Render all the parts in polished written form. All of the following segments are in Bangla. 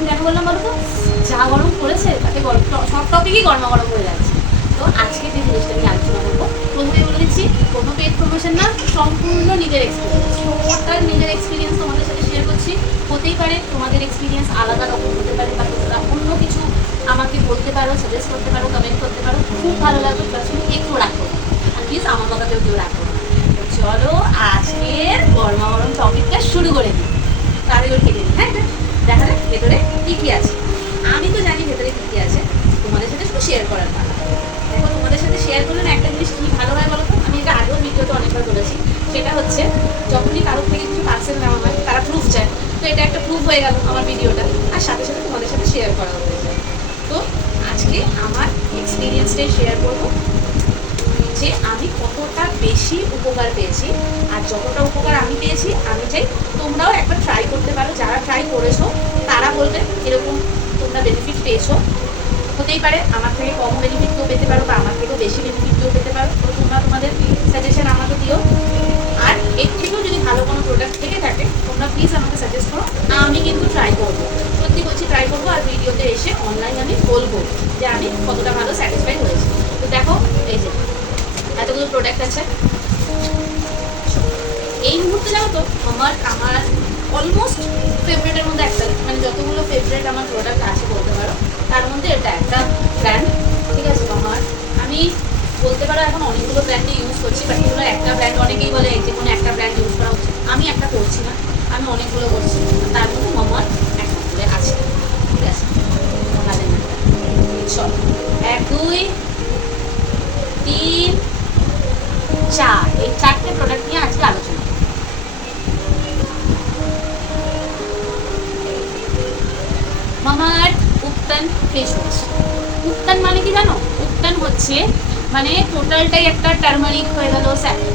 এখন কেন বললাম বলো তো, যা গরম পড়েছে তাতে গরম সব টপিকই গরমা গরম হয়ে যাচ্ছে। তো আজকে যে জিনিসটা নিয়ে আলোচনা করবো, প্রথমেই বলে দিচ্ছি কোনো পেড প্রমোশন না, সম্পূর্ণ নিজের এক্সপিরিয়েন্স, টোটাল নিজের এক্সপিরিয়েন্স তোমাদের সাথে শেয়ার করছি। হতেই পারে তোমাদের এক্সপিরিয়েন্স আলাদা রকম হতে পারে, বা তোমরা অন্য কিছু আমাকে বলতে পারো, সাজেস্ট করতে পারো, কমেন্ট করতে পারো, খুব ভালো লাগবে। তুমি একটু রাখো আর প্লিজ আমার কথাতেও কেউ রাখো না। তো চলো আজকের গরমা গরম টপিকটা শুরু করে দিই। কারিগর কেটে দিই। হ্যাঁ, দেখা যাক ভেতরে কী কী আছে। আমি তো জানি ভেতরে কী কী আছে, তোমাদের সাথে শুধু শেয়ার করার পালা। দেখো, তোমাদের সাথে শেয়ার করলে না একটা জিনিস কী ভালো হয় বলো তো, আমি এটা আগেও ভিডিওতে অনেকবার বলেছি, সেটা হচ্ছে যখনই কারোর থেকে কিছু পার্সেল নেওয়া হয় তারা প্রুফ চায়। তো এটা একটা প্রুফ হয়ে গেল আমার ভিডিওটা, আর সাথে সাথে তোমাদের সাথে শেয়ার করা হয়ে যায়। তো আজকে আমার এক্সপিরিয়েন্সটাই শেয়ার করবো যে আমি কতটা বেশি উপকার পেয়েছি, আর যতটা উপকার আমি পেয়েছি আমি চাই তোমরাও একবার ট্রাই করতে পারো। যারা ট্রাই করেছো তারা বলবে এরকম তোমরা বেনিফিট পেয়েছো। হতেই পারে আমার থেকে কম বেনিফিট কেউ পেতে পারো, বা আমার থেকেও বেশি বেনিফিট কেউ পেতে পারো। তো তোমরা তোমাদের সাজেশন আমাকে দিও, আর এর থেকেও যদি ভালো কোনো প্রোডাক্ট থেকে থাকে তোমরা প্লিজ আমাকে সাজেস্ট করো। আমি কিন্তু ট্রাই করবো, সত্যি বলছি ট্রাই করবো, আর ভিডিওতে এসে অনলাইন আমি বলবো যে আমি কতটা ভালো স্যাটিসফাই হয়েছি। তো দেখো, এই যে এতগুলো প্রোডাক্ট আছে এই মুহূর্তে, জানো তো আমার আমার অলমোস্ট ফেভারিটের মধ্যে একটা, মানে যতগুলো ফেভারিট আমার প্রোডাক্ট আছে বলতে পারো, তার মধ্যে এটা একটা ব্র্যান্ড। ঠিক আছে, আমার আমি বলতে পারো এখন অনেকগুলো ব্র্যান্ডে ইউজ করছি, পার্টিকুলার একটা ব্র্যান্ড অনেকেই বলে যে কোনো একটা ব্র্যান্ড ইউজ করা উচিত। আমি একটা করছি না, আমি অনেকগুলো করছি, তার মধ্যে মামার এক নম্বরে আছে। ঠিক আছে, ভালো না, চলো 1 2 3 4 এই 4টে প্রোডাক্ট নিয়ে আজকে আলোচনা। Mamaearth ubtan face wash. উত্তান মানে কি জানো? উত্তান হচ্ছে মানে টোটালটাই একটা টার্মারিক হয়ে গেল।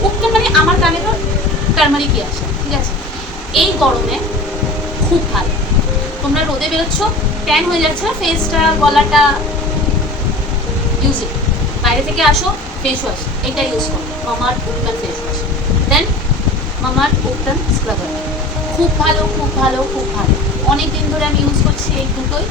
উত্তান মানে আমার কানে তো টার্মারিকই আসে। ঠিক আছে, এই গরমে খুব ভালো। তোমরা রোদে বেরোচ্ছ, ট্যান হয়ে যাচ্ছে না ফেসটা, গলাটা, ইউজ ইট। বাইরে থেকে আসো, ফেস ওয়াশ এটা ইউজ করো, মামাআর্থ উত্তান ফেস ওয়াশ। দেন মামাআর্থ উত্তান স্ক্রাবার, খুব ভালো, খুব ভালো, খুব ভালো। অনেক দিন ধরে আমি ইউজ করছি এই দুটোই,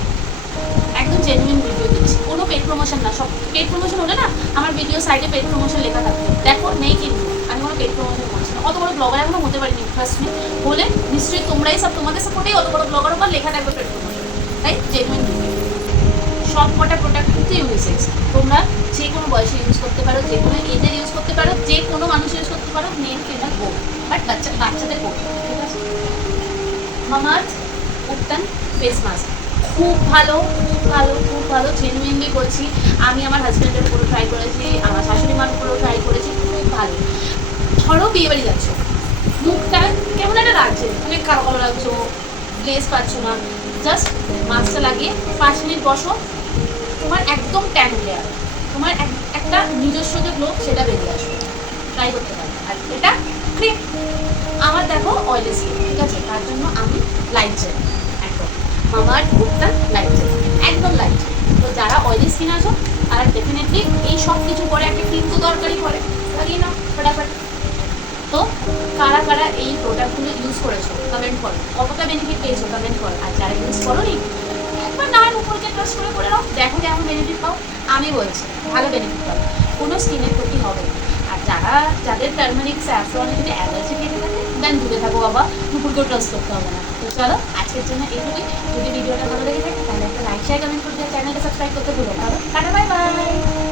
একদম জেনুইন রিভিউ দিচ্ছি, কোনো পেড প্রমোশন না। সব পেড প্রমোশন হলে না আমার ভিডিও সাইডে পেড প্রমোশন লেখা থাকবে, দেখো নেই, কিন্তু আমি কোনো পেড প্রমোশন করছি না। অত বড় ব্লগার এখনো হতে পারিনি, ট্রাস্ট মি। বলে নিশ্চয়ই তোমরাই সব, তোমাদের সাপোর্টেই অত বড় ব্লগার উপর লেখা থাকবে পেড প্রমোশন। তাই জেনুইন রিভিউ, সব কটা প্রোডাক্ট কিন্তু ইউনিসেক্স, তোমরা যে কোনো বয়সে ইউজ করতে পারো, যে কোনো এজের ইউজ করতে পারো, যে কোনো মানুষ ইউজ করতে পারো, মেল ফিমেল বোথ, বাট বাচ্চাদের বোথ। ঠিক আছে, মামাআর্থ উত্তান ফেস মাস্ক খুব ভালো, খুব ভালো, খুব ভালো, জেনুইনলি বলছি। আমি আমার হাজব্যান্ডের উপরও ট্রাই করেছি, আমার শাশুড়ি মার উপরেও ট্রাই করেছি, খুব ভালো। ধরো বিয়ে বাড়ি যাচ্ছ, মুখটা কেমন একটা লাগছে, অনেক কালো কালো লাগছো, গ্লেজ পাচ্ছ না, জাস্ট মাস্কটা লাগিয়ে 5 মিনিট বসো, তোমার একদম ট্যান উঠে যাবে, তোমার একটা নিজস্ব যে গ্লো সেটা বেরিয়ে আসবে। ট্রাই করতে পারো। আর এটা ক্রিম, আমার দেখো অয়েলি স্কিন, ঠিক আছে, তার জন্য আমি লাইট জেল, একদম মামাআর্থ উত্তান লাইট জেল, একদম লাইট। তো যারা অয়েলি স্কিন আছো আর ডেফিনেটলি এই সব কিছু পরে একটা ক্রিম তো দরকারই পড়ে, লাগিয়ে নাও ফটাফট। তো কারা কারা এই প্রোডাক্টগুলো ইউজ করেছো কমেন্ট করো, কতটা বেনিফিট পেয়েছো কমেন্ট করো। আর যারা ইউজ করো নি, একবার না উপরকে ট্রাস্ট করে নাও, দেখো কেমন বেনিফিট পাও। আমি বলছি ভালো বেনিফিট পাও, কোনো স্কিনের ক্ষতি হবে না। আর যাদের টার্মারিক স্যাফরনে যদি অ্যালার্জি থেকে থাকে দেন দূরে থাকো বাবা, দুপুরকেও ট্রাস্ট করতে হবে না। তো চলো আজকের জন্য এইটুকুই। যদি ভিডিওটা ভালো লেগে থাকে তাহলে একটা লাইক শেয়ার কমেন্ট করতে, চ্যানেলটা সাবস্ক্রাইব করতে ভুলো না। Tata, bye bye.